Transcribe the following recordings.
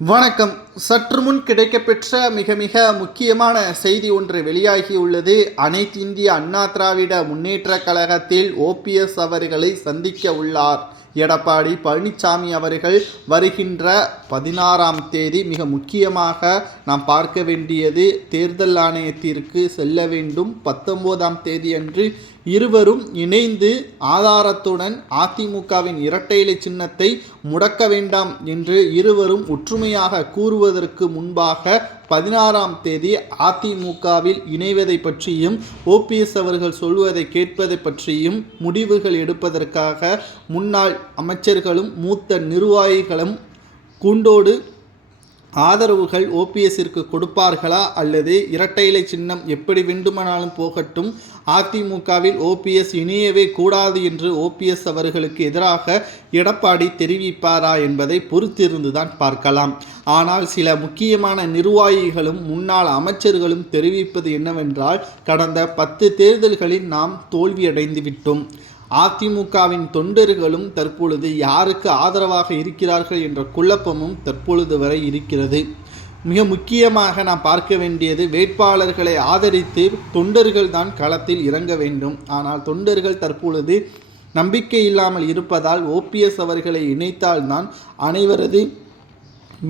வணக்கம். சற்று முன் கிடைக்கப்பெற்ற மிக மிக முக்கியமான செய்தி ஒன்று வெளியாகியுள்ளது. அனைத்து இந்திய அண்ணா திராவிட முன்னேற்றக் கழகத்தில் ஓபிஎஸ் அவர்களை சந்திக்க உள்ளார் எடப்பாடி பழனிசாமி அவர்கள். வருகின்ற 16ஆம் தேதி மிக முக்கியமாக நாம் பார்க்க வேண்டியது, தேர்தல் ஆணையத்திற்கு செல்ல வேண்டும். 19ஆம் தேதி அன்று இருவரும் இணைந்து ஆதாரத்துடன் அதிமுகவின் இரட்டை இலை சின்னத்தை முடக்க வேண்டாம் என்று இருவரும் ஒற்றுமையாக கூறுவதற்கு முன்பாக 16ஆம் தேதி அதிமுகவில் இணைவதை பற்றியும் ஓபிஎஸ் அவர்கள் சொல்வதை கேட்பதை பற்றியும் முடிவுகள் எடுப்பதற்காக முன்னாள் அமைச்சர்களும் மூத்த நிர்வாகிகளும் கூண்டோடு ஆதரவுகள் ஓபிஎஸ்ஸிற்கு கொடுப்பார்களா, அல்லது இரட்டை இலை சின்னம் எப்படி வேண்டுமானாலும் போகட்டும், அதிமுகவில் ஓபிஎஸ் இணையவே கூடாது என்று ஓபிஎஸ் அவர்களுக்கு எதிராக எடப்பாடி தெரிவிப்பாரா என்பதை பொறுத்திருந்துதான் பார்க்கலாம். ஆனால் சில முக்கியமான நிர்வாகிகளும் முன்னாள் அமைச்சர்களும் தெரிவிப்பது என்னவென்றால், கடந்த 10 தேர்தல்களில் நாம் தோல்வியடைந்து விட்டோம். அதிமுகவின் தொண்டர்களும் தற்பொழுது யாருக்கு ஆதரவாக இருக்கிறார்கள் என்ற குழப்பமும் தற்பொழுது வரை இருக்கிறது. மிக முக்கியமாக நாம் பார்க்க வேண்டியது, வேட்பாளர்களை ஆதரித்து தொண்டர்கள் தான் களத்தில் இறங்க வேண்டும். ஆனால் தொண்டர்கள் தற்பொழுது நம்பிக்கை இல்லாமல் இருப்பதால் ஓபிஎஸ் அவர்களை இணைத்தால்தான் அனைவரது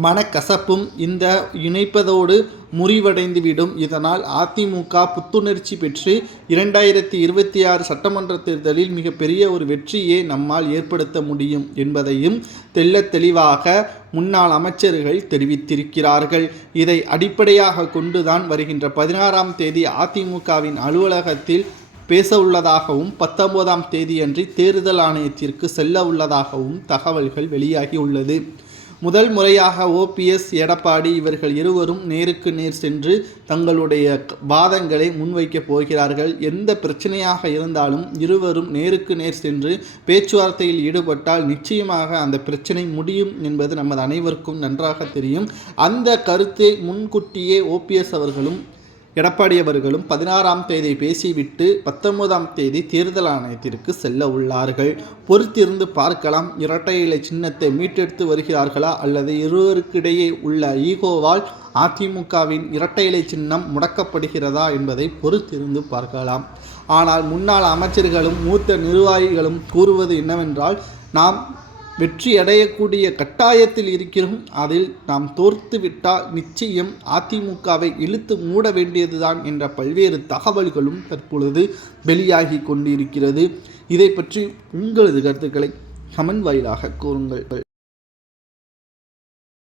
மனக்கசப்பும் இந்த இணைப்பதோடு முறிவடைந்துவிடும். இதனால் அதிமுக புத்துணர்ச்சி பெற்று 2026 சட்டமன்ற தேர்தலில் மிகப்பெரிய ஒரு வெற்றியை நம்மால் ஏற்படுத்த முடியும் என்பதையும் தெள்ளத் தெளிவாக முன்னாள் அமைச்சர்கள் தெரிவித்திருக்கிறார்கள். இதை அடிப்படையாக கொண்டுதான் வருகின்ற 16ஆம் தேதி அதிமுகவின் அலுவலகத்தில் பேச உள்ளதாகவும் 19ஆம் தேதியன்றி தேர்தல் ஆணையத்திற்கு செல்ல உள்ளதாகவும் தகவல்கள் வெளியாகியுள்ளது. முதல் முறையாக ஓபிஎஸ் எடப்பாடி இவர்கள் இருவரும் நேருக்கு நேர் சென்று தங்களுடைய வாதங்களை முன்வைக்கப் போகிறார்கள். எந்த பிரச்சனையாக இருந்தாலும் இருவரும் நேருக்கு நேர் சென்று பேச்சுவார்த்தையில் ஈடுபட்டால் நிச்சயமாக அந்த பிரச்சனை முடியும் என்பது நமது அனைவருக்கும் நன்றாக தெரியும். அந்த கருத்தை முன்கூட்டியே ஓபிஎஸ் அவர்களும் எடப்பாடி அவர்களும் 16ஆம் தேதி பேசிவிட்டு 19ஆம் தேதி தேர்தல் ஆணையத்திற்கு செல்ல உள்ளார்கள். பொறுத்திருந்து பார்க்கலாம். இரட்டை இலை சின்னத்தை மீட்டெடுத்து வருகிறார்களா, அல்லது இருவருக்கிடையே உள்ள ஈகோவால் அதிமுகவின் இரட்டை இலை சின்னம் முடக்கப்படுகிறதா என்பதை பொறுத்திருந்து பார்க்கலாம். ஆனால் முன்னாள் அமைச்சர்களும் மூத்த நிர்வாகிகளும் கூறுவது என்னவென்றால், நாம் வெற்றி அடையக்கூடிய கட்டாயத்தில் இருக்கிறோம். அதில் நாம் தோர்த்துவிட்டால் நிச்சயம் அதிமுகவை இழுத்து மூட வேண்டியதுதான் என்ற பல்வேறு தகவல்களும் தற்பொழுது வெளியாகி கொண்டிருக்கிறது. இதை பற்றி உங்களது கருத்துக்களை கமெண்ட் வாயிலாக கூறுங்கள்.